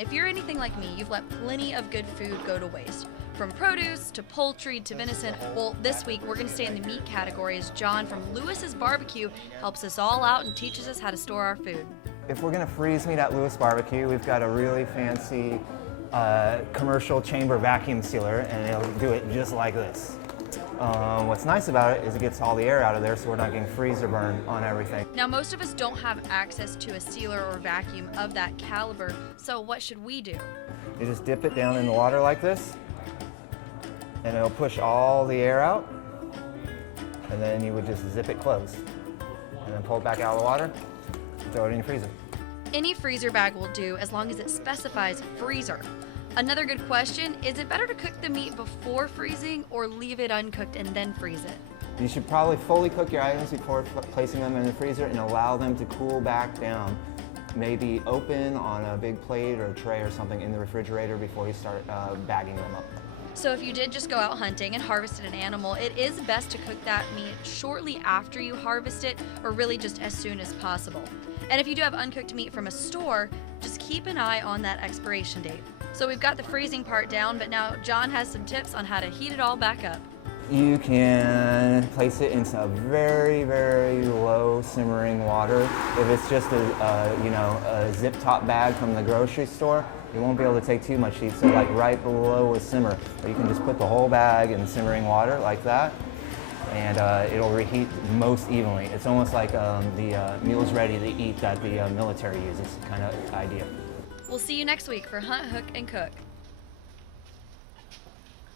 If you're anything like me, you've let plenty of good food go to waste. From produce to poultry to venison. Well, this week we're going to stay in the meat category as John from Lewis's Barbecue helps us all out and teaches us how to store our food. If we're going to freeze meat at Lewis Barbecue, we've got a really fancy commercial chamber vacuum sealer, and it'll do it just like this. What's nice about it is it gets all the air out of there, so we're not getting freezer burn on everything. Now, most of us don't have access to a sealer or vacuum of that caliber, so what should we do? You just dip it down in the water like this, and it'll push all the air out, and then you would just zip it closed, and then pull it back out of the water, and throw it in your freezer. Any freezer bag will do as long as it specifies freezer. Another good question, is it better to cook the meat before freezing or leave it uncooked and then freeze it? You should probably fully cook your items before placing them in the freezer and allow them to cool back down. Maybe open on a big plate or a tray or something in the refrigerator before you start bagging them up. So if you did just go out hunting and harvested an animal, it is best to cook that meat shortly after you harvest it, or really just as soon as possible. And if you do have uncooked meat from a store, just keep an eye on that expiration date. So we've got the freezing part down, but now John has some tips on how to heat it all back up. You can place it into a very, very low simmering water. If it's just a zip top bag from the grocery store, you won't be able to take too much heat, so like right below a simmer. Or you can just put the whole bag in simmering water like that, and it'll reheat most evenly. It's almost like the meals ready to eat that the military uses kind of idea. We'll see you next week for Hunt, Hook, and Cook.